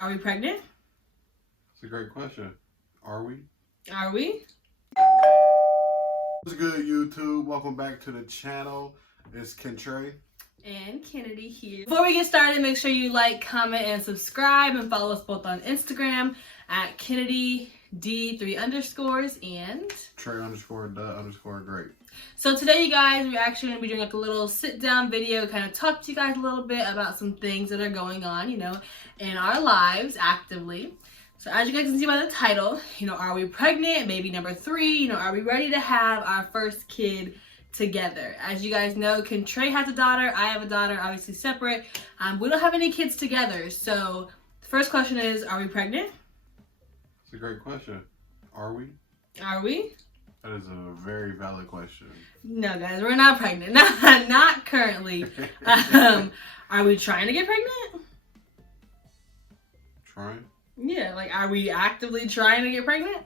Are we pregnant? It's a great question. Are we? Are we? What's good, YouTube? Welcome back to the channel. It's Kentrey. And Kennedy here. Before we get started, make sure you like, comment, and subscribe, and follow us both on Instagram at Kennedy D3 underscores and Trey_the_great. So today, you guys, we're actually going to be doing like a little sit-down video, kind of talk to you guys a little bit about some things that are going on, in our lives actively. So as you guys can see by the title, are we pregnant? Baby number 3. Are we ready to have our first kid together? As you guys know, Kentrey has a daughter. I have a daughter, obviously separate. We don't have any kids together. So the first question is, are we pregnant? It's a great question. Are we? Are we? That is a very valid question. No, guys, we're not pregnant. Not currently. Are we trying to get pregnant? Trying? Yeah, are we actively trying to get pregnant?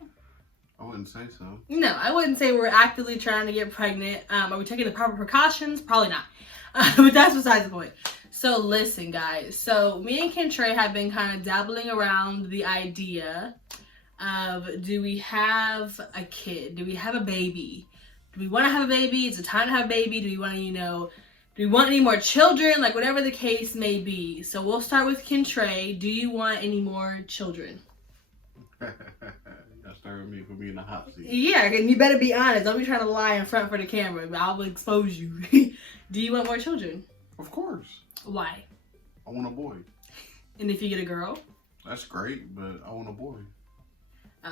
I wouldn't say so. No, I wouldn't say we're actively trying to get pregnant. Are we taking the proper precautions? Probably not. But that's besides the point. So listen, guys. So me and Kentrey have been kind of dabbling around the idea of, do we have a kid? Do we have a baby? Do we want to have a baby? Is it time to have a baby? Do we want to, do we want any more children? Whatever the case may be. So we'll start with Kentrey. Do you want any more children? Y'all start with me for being a hot seat. Yeah, and you better be honest. Don't be trying to lie in front for the camera. I'll expose you. Do you want more children? Of course. Why? I want a boy. And if you get a girl? That's great, but I want a boy.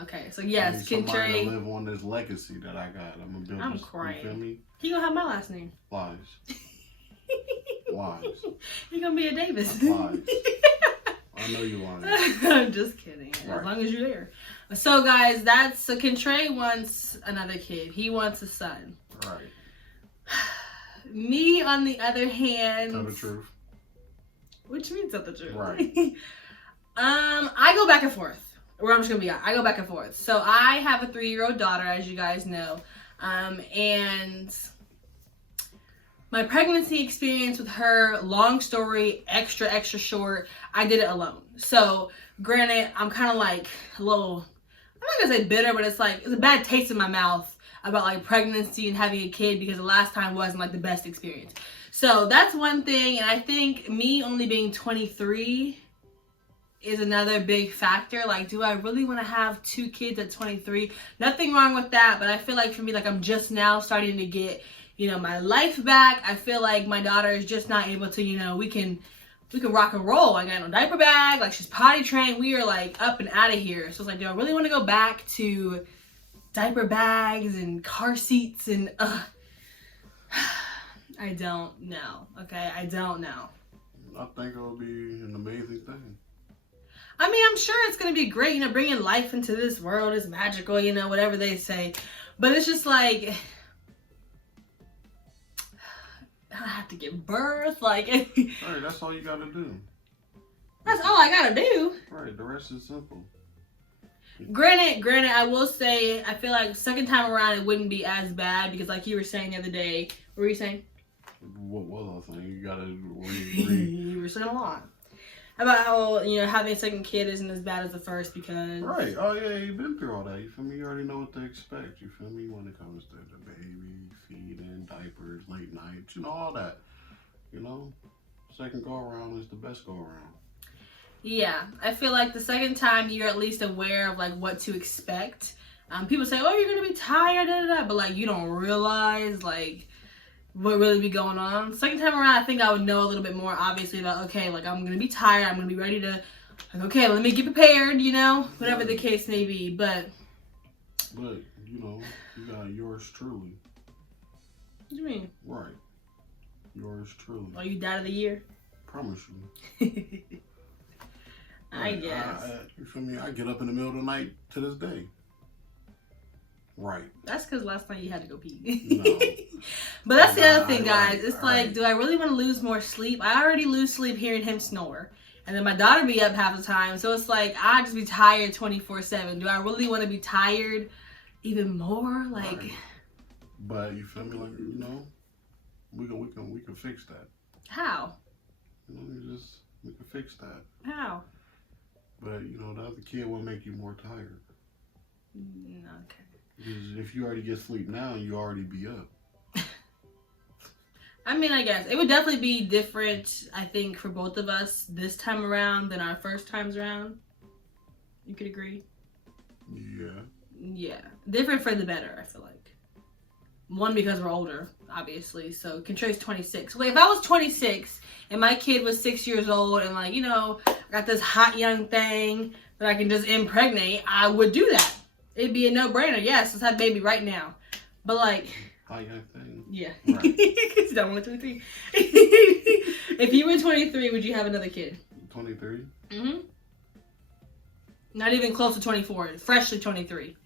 Okay, so yes, somebody Kentrey. to live on this legacy that I got. I'm gonna build I'm this. crying. You feel me? He gonna have my last name. Lies. Lies. He gonna be a Davis. Lies. I know you lying. I'm just kidding. Right. As long as you're there. So guys, so Kentrey wants another kid. He wants a son. Right. Me, on the other hand. Tell the truth. What you mean tell the truth? Right. I go back and forth. Where I'm just gonna be at. I go back and forth. So I have a 3-year-old daughter, as you guys know. And my pregnancy experience with her, long story, extra short, I did it alone. So granted, I'm kind of a little, I'm not gonna say bitter, but it's a bad taste in my mouth about pregnancy and having a kid, because the last time wasn't the best experience. So that's one thing. And I think me only being 23 is another big factor. Do I really want to have 2 kids at 23? Nothing wrong with that, but I feel for me, I'm just now starting to get, my life back. I feel my daughter is just not able to, we can rock and roll. I got no diaper bag, she's potty trained. We are up and out of here. So it's do I really want to go back to diaper bags and car seats and I don't know. Okay, I don't know. I think it'll be an amazing thing. I mean, I'm sure it's going to be great, bringing life into this world is magical, whatever they say. But it's just I have to give birth, Right, that's all you gotta do. That's all I gotta do. Right, the rest is simple. Granted, I will say, I feel second time around it wouldn't be as bad, because you were saying the other day, what were you saying? What was I saying? You gotta You were saying a lot. About how, having a second kid isn't as bad as the first, because... Right. Oh, yeah, you've been through all that. You feel me? You already know what to expect. You feel me? When it comes to the baby, feeding, diapers, late nights, all that. Second go-around is the best go-around. Yeah. I feel the second time you're at least aware of, what to expect. People say, oh, you're going to be tired, but, you don't realize, what really be going on. Second time around, I think I would know a little bit more, obviously, about, okay, I'm going to be tired, I'm going to be ready to, okay, let me get prepared, whatever the case may be, but... But, you got yours truly. What do you mean? Right. Yours truly. Oh, you dad of the year? Promise you. I guess. You feel me? I get up in the middle of the night to this day. Right. That's because last night you had to go pee. No. But that's the other thing, guys. Right, It's right. do I really want to lose more sleep? I already lose sleep hearing him snore. And then my daughter be up half the time. So it's I just be tired 24/7. Do I really want to be tired even more? Right. But you feel me? We can fix that. How? We can fix that. How? But, you know, the other kid will make you more tired. Okay. Because if you already get sleep now, you already be up. I mean, I guess. It would definitely be different, I think, for both of us this time around than our first times around. You could agree? Yeah. Yeah. Different for the better, I feel like. One, because we're older, obviously. So, Contrary's 26. Like, if I was 26 and my kid was 6 years old and, like, you know, I got this hot young thing that I can just impregnate, I would do that. It'd be a no-brainer. Yes, let's have a baby right now. But, like... Hot young thing? Yeah. Right. Because I'm only 23. If you were 23, would you have another kid? 23? Mm-hmm. Not even close to 24. Freshly 23.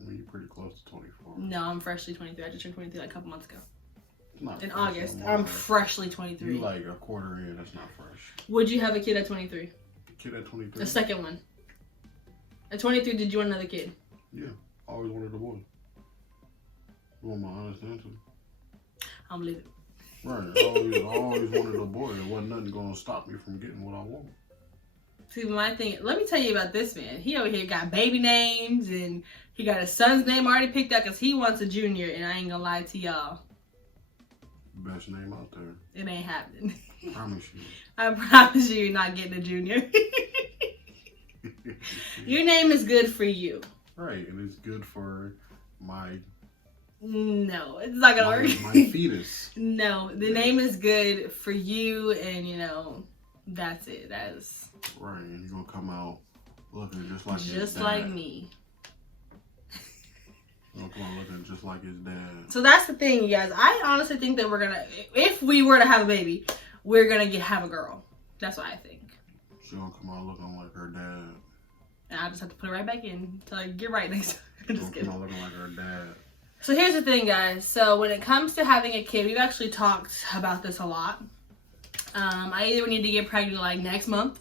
I mean, you're pretty close to 24. No, I'm freshly 23. I just turned 23 like a couple months ago. It's not In fresh August. no more. I'm freshly 23. You like a quarter in, that's not fresh. Would you have a kid at 23? Kid at 23? The second one. At 23, did you want another kid? Yeah. Always wanted a boy. You want my honest answer? I'm gonna leave it. Right. I always wanted a boy. There wasn't nothing going to stop me from getting what I want. See, my thing, let me tell you about this man. He over here got baby names and he got his son's name already picked out because he wants a junior, and I ain't gonna lie to y'all. Best name out there. It ain't happening. Promise you. I promise you, you're not getting a junior. Your name is good for you. Right. And it's good for my... No, it's not gonna work. My fetus. No, the name is good for you, and you know, that's it. That's right, and you're gonna come out looking just like his just dad. like me. You're gonna come out looking just like his dad. So that's the thing, you guys. I honestly think that we're gonna, if we were to have a baby, we're gonna have a girl. That's what I think. She's gonna come out looking like her dad. And I just have to put it right back in until I get right next time. I'm She's just gonna kidding. come out looking like her dad. So here's the thing, guys. So when it comes to having a kid, we've actually talked about this a lot. I either need to get pregnant like next month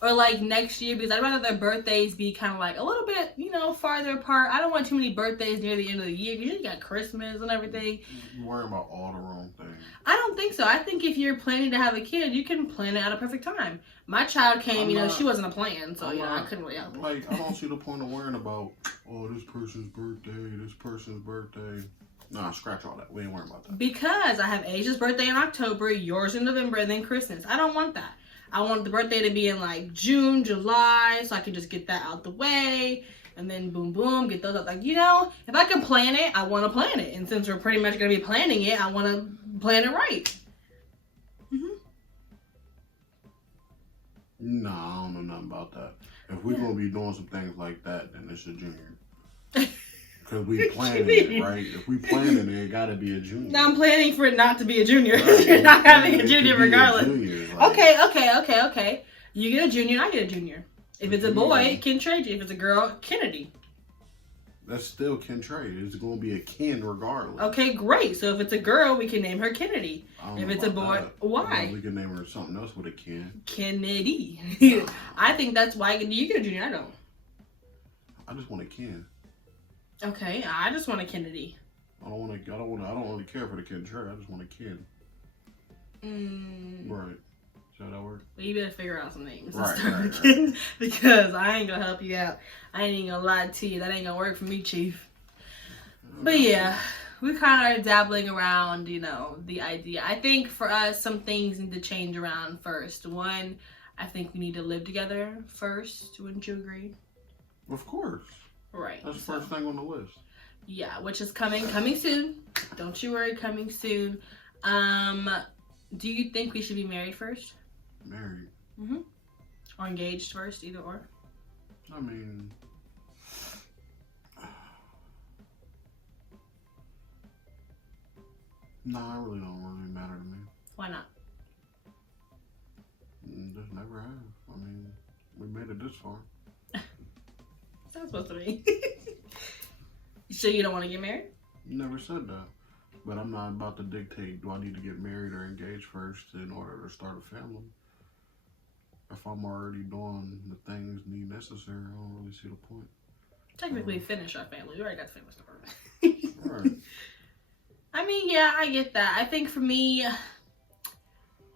or like next year, because I'd rather their birthdays be kind of like a little bit, you know, farther apart. I don't want too many birthdays near the end of the year because you got Christmas and everything. You're worrying about all the wrong things. I don't think so. I think if you're planning to have a kid, you can plan it at a perfect time. My child came, she wasn't a plan, so I couldn't really help it. Like, I don't see the point of worrying about, oh, this person's birthday. Nah, scratch all that. We ain't worrying about that. Because I have Asia's birthday in October, yours in November, and then Christmas. I don't want that. I want the birthday to be in like June, July, so I can just get that out the way. And then boom, boom, get those out. Like, you know, if I can plan it, I want to plan it. And since we're pretty much going to be planning it, I want to plan it right. Nah, I don't know nothing about that. If we're going to be doing some things like that, then it's a junior. Because we planning it, right? If we planning it, it got to be a junior. Now I'm planning for it not to be a junior. Right. You're not having a It junior could be a regardless. junior, like, Okay. You get a junior and I get a junior. If it's a boy, Ken Trajan. If it's a girl, Kennedy. That's still Ken Trey. It's going to be a Ken regardless. Okay, great. So if it's a girl, we can name her Kennedy. I don't If know it's a about boy, that. why? We can name her something else with a Ken. Kennedy. I think that's why you get a junior. I don't. I just want a Ken. Okay, I just want a Kennedy. I don't really care for the Ken Trey. I just want a Ken. Right. See how that work? Well, you better figure out some names. Right. Because I ain't gonna help you out. I ain't gonna lie to you. That ain't gonna work for me, Chief. But yeah, we kind of are dabbling around, you know, the idea. I think for us, some things need to change around first. One, I think we need to live together first. Wouldn't you agree? Of course. Right. That's the first thing on the list. Yeah, which is coming soon. Don't you worry, coming soon. Do you think we should be married first? Married. Or engaged first, either or? I mean, nah, it really don't really matter to me. Why not? Just never have. I mean, we made it this far. Sounds supposed to be. So you don't want to get married? Never said that. But I'm not about to dictate, do I need to get married or engaged first in order to start a family? If I'm already doing the things necessary, I don't really see the point. Technically finish our family. We already got the family started. Right. I mean, yeah, I get that. I think for me,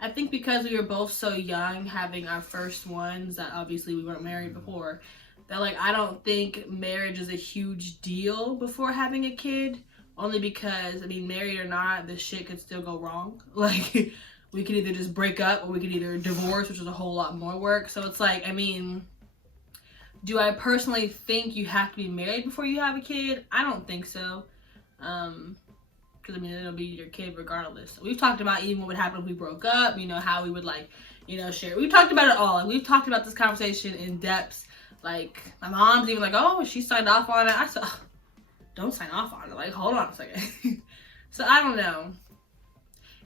I think because we were both so young, having our first ones, that obviously we weren't married before, that like I don't think marriage is a huge deal before having a kid. Only because, I mean, married or not, this shit could still go wrong. Like, we could either just break up or we could either divorce, which is a whole lot more work. So it's like, I mean, do I personally think you have to be married before you have a kid? I don't think so. Because, I mean, it'll be your kid regardless. We've talked about even what would happen if we broke up, you know, how we would, like, you know, share. We've talked about it all. Like, we've talked about this conversation in depth. Like, my mom's even like, oh, she signed off on it. I said, oh, don't sign off on it. Like, hold on a second. So, I don't know.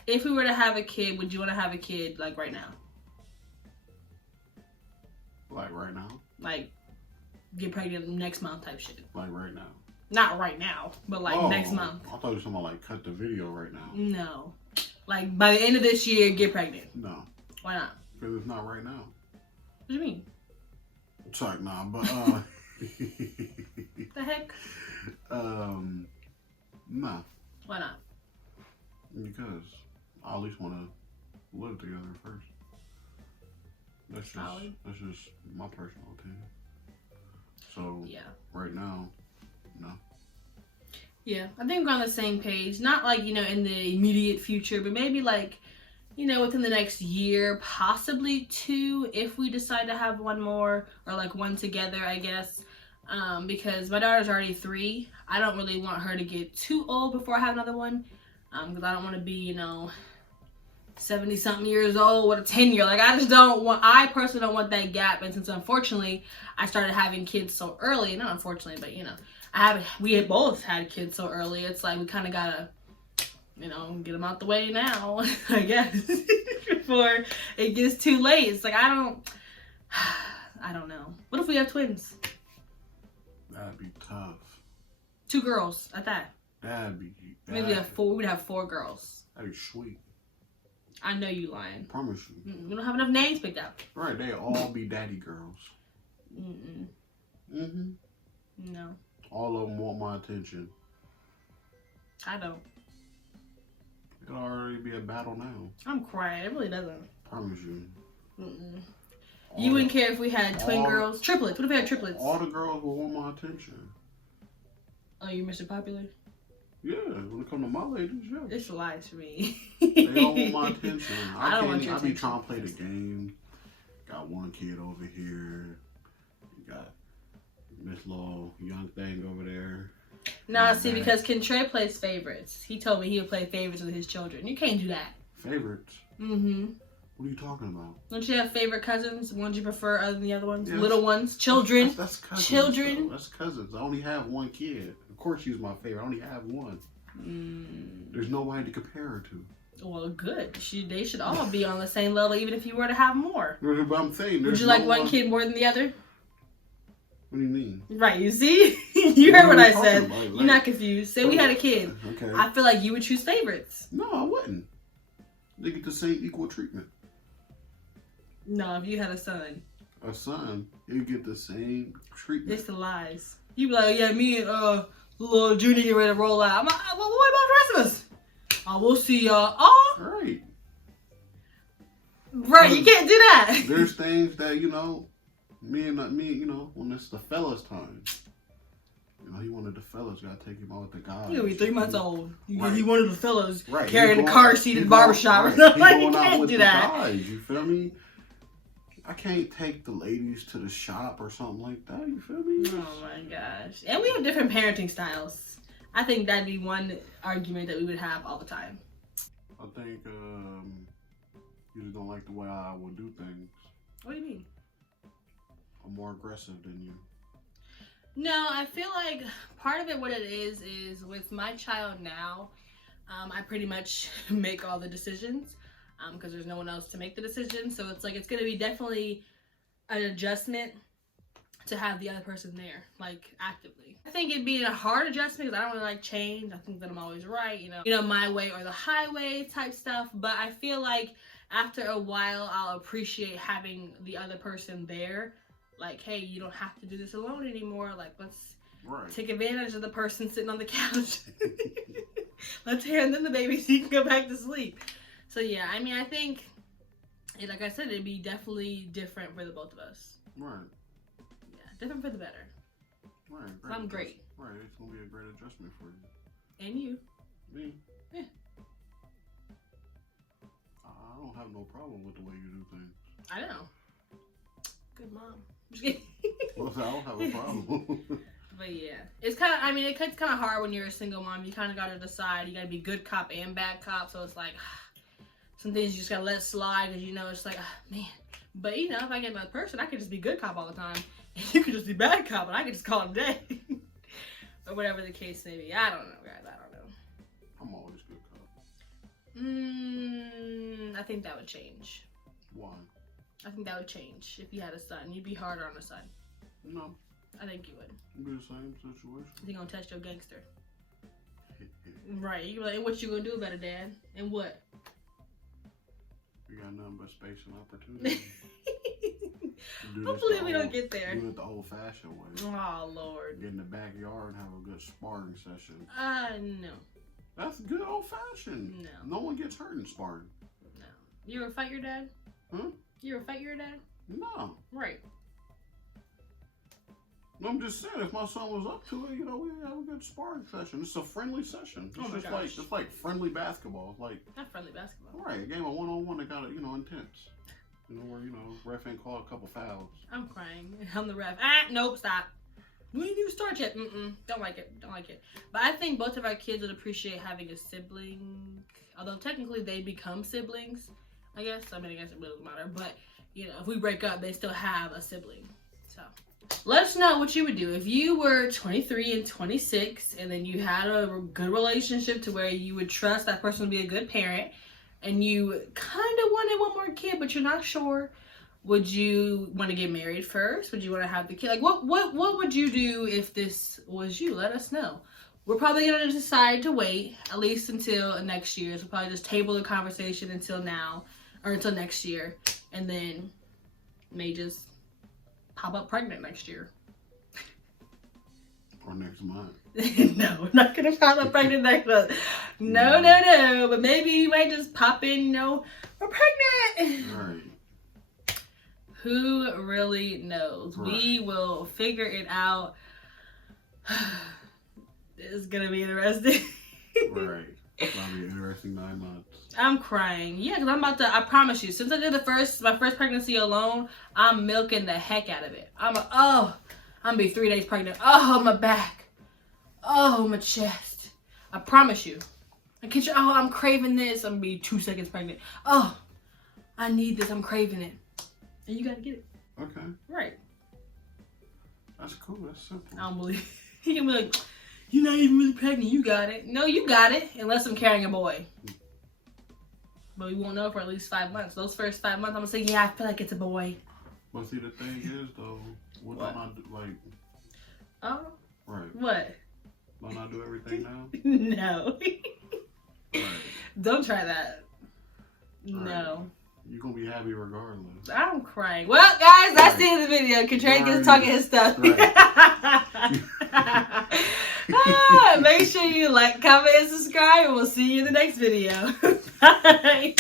If we were to have a kid, would you want to have a kid, like, right now? Like right now? Like, get pregnant next month type shit. Like right now? Not right now, but, like, next month. I thought you were talking about, like, cut the video right now. No. Like, by the end of this year, get pregnant. No. Why not? Because it's not right now. What do you mean? Sorry, nah, but, The heck? Nah. Why not? Because I at least want to live together first. That's just my personal opinion. So, yeah. Right now, no. Yeah, I think we're on the same page. Not like, you know, in the immediate future, but maybe like, you know, within the next year, possibly 2, if we decide to have one more, or like one together, I guess. Because my daughter's already 3. I don't really want her to get too old before I have another one. Because I don't want to be, you know, 70-something years old with a 10-year. Like, I personally don't want that gap. And since, unfortunately, I started having kids so early, not unfortunately, but, you know, we had both had kids so early. It's like, we kind of got to, you know, get them out the way now, I guess, before it gets too late. It's like, I don't know. What if we have twins? That'd be tough. 2 girls at that. Maybe we'd have 4 girls. That'd be sweet. I know you lying. Promise you. We don't have enough names picked out. Right, they all be daddy girls. No. All of them want my attention. I don't. It'll already be a battle now. I'm crying. It really doesn't. Promise you. You wouldn't care if we had twin girls? Triplets. What if we had triplets? All the girls will want my attention. Oh, you're Mr. Popular? Yeah, when it comes to my ladies, yeah. It's lies for me. They all want my attention. I don't want your I attention. be trying to play the game. Got one kid over here. You got this little young thing over there. Nah, see, because Kentrey plays favorites. He told me he would play favorites with his children. You can't do that. Favorites? Mm-hmm. What are you talking about? Don't you have favorite cousins? Ones you prefer other than the other ones? Yes. Little ones? Children? That's cousins. Children? Though. That's cousins. I only have one kid. Of course she's my favorite. I only have one. There's nobody to compare her to. Well, good. They should all be on the same level, even if you were to have more. But I'm saying, would you like one kid more than the other? What do you mean? Right, you see? You heard what I said. About? You're not confused. Say we had a kid. Okay. I feel like you would choose favorites. No, I wouldn't. They get the same equal treatment. No, if you had a son. A son, you get the same treatment. It's the lies. You be like, yeah, me and little Junior get ready to roll out. I'm like, well, what about the rest of us? Oh, we'll see y'all. Oh, Right. Right, you can't do that. There's things that, you know, me, you know, when it's the fellas' time. You know, he wanted the fellas, gotta take him out with the guys. He'll be 3 months old. Right. He wanted the fellas Right. carrying the car seat in the barbershop. Right. Like, you Going out can't with do the that. guys, you feel me? I can't take the ladies to the shop or something like that, you feel me? Oh my gosh. And we have different parenting styles. I think that'd be one argument that we would have all the time. I think you just don't like the way I will do things. What do you mean? I'm more aggressive than you. No, I feel like part of it, what it is with my child now, I pretty much make all the decisions because there's no one else to make the decisions. So it's like, it's going to be definitely an adjustment to have the other person there, like, actively. I think it'd be a hard adjustment because I don't really like change. I think that I'm always right, you know, my way or the highway type stuff. But I feel like after a while, I'll appreciate having the other person there. Like, hey, you don't have to do this alone anymore. Like, let's take advantage of the person sitting on the couch. Let's hand in the baby so you can go back to sleep. So, yeah, I mean, I think And like I said, it'd be definitely different for the both of us. Right. Yeah, different for the better. Right. I'm great. Right. It's gonna be a great adjustment for you. And you. Me. Yeah. I don't have no problem with the way you do things. I know. Good mom. Just kidding. Well, I don't have a problem. But yeah, it's kind of. I mean, it's kind of hard when you're a single mom. You kind of got to decide. You got to be good cop and bad cop. So it's like some things you just gotta let slide because you know it's like man. But you know, if I get another person, I could just be good cop all the time, and you could just be bad cop, and I could just call it a day, or whatever the case may be. I don't know, guys. I don't know. I'm always good cop. I think that would change. Why? I think that would change if you had a son. You'd be harder on a son. No. I think you would. It'd be the same situation. He gonna test your gangster. Right. You be like, and what you gonna do about it, Dad? And what? We got nothing but space and opportunity. Hopefully we don't get there. Do it the old-fashioned way. Oh Lord. Get in the backyard and have a good sparring session. No. That's good old-fashioned. No. No one gets hurt in sparring. No. You ever fight your dad? Huh? You ever fight your dad? No. Right. I'm just saying, if my son was up to it, you know, we have a good sparring session. It's a friendly session. It's Oh my just gosh. like it's like friendly basketball. It's like Not friendly basketball. right, a game of one-on-one that got it, you know, intense. You know, where ref ain't call a couple fouls. I'm crying. I'm the ref. Nope, stop. We didn't even start yet. Don't like it. Don't like it. But I think both of our kids would appreciate having a sibling. Although technically they become siblings, I guess. I mean, I guess it doesn't matter. But, you know, if we break up, they still have a sibling. So, let us know what you would do. If you were 23 and 26 and then you had a good relationship to where you would trust that person to be a good parent and you kind of wanted one more kid, but you're not sure, would you want to get married first? Would you want to have the kid? Like, what would you do if this was you? Let us know. We're probably going to decide to wait at least until next year. So we'll probably just table the conversation until now or until next year. And then may just pop up pregnant next year. Or next month. No, we're not going to pop up pregnant next month. No. But maybe you might just pop in, you know, we're pregnant. Right. Who really knows? Right. We will figure it out. It's gonna be interesting. Right. It's gonna be an interesting 9 months. I'm crying. Yeah, because I'm about to, I promise you, since I did my first pregnancy alone, I'm milking the heck out of it. I'm gonna be 3 days pregnant. Oh, my back. Oh, my chest. I promise you. I'm craving this. I'm gonna be 2 seconds pregnant. Oh, I need this. I'm craving it. And you gotta get it. Okay. Right. That's cool. That's simple. I don't believe. He can be like, you're not even really pregnant. You got it. No, you got it. Unless I'm carrying a boy. But we won't know for at least 5 months. Those first 5 months, I'm gonna say, yeah, I feel like it's a boy. But see, the thing is, though, what don't I do? Like, Oh, right. what? Don't I do everything now? No. Right. Don't try that. Right. No. You're gonna be happy regardless. I'm crying. Well, guys, that's Right. the end of the video. Contreras Right. gets talking his stuff. Make sure you like, comment, and subscribe, and we'll see you in the next video. Bye.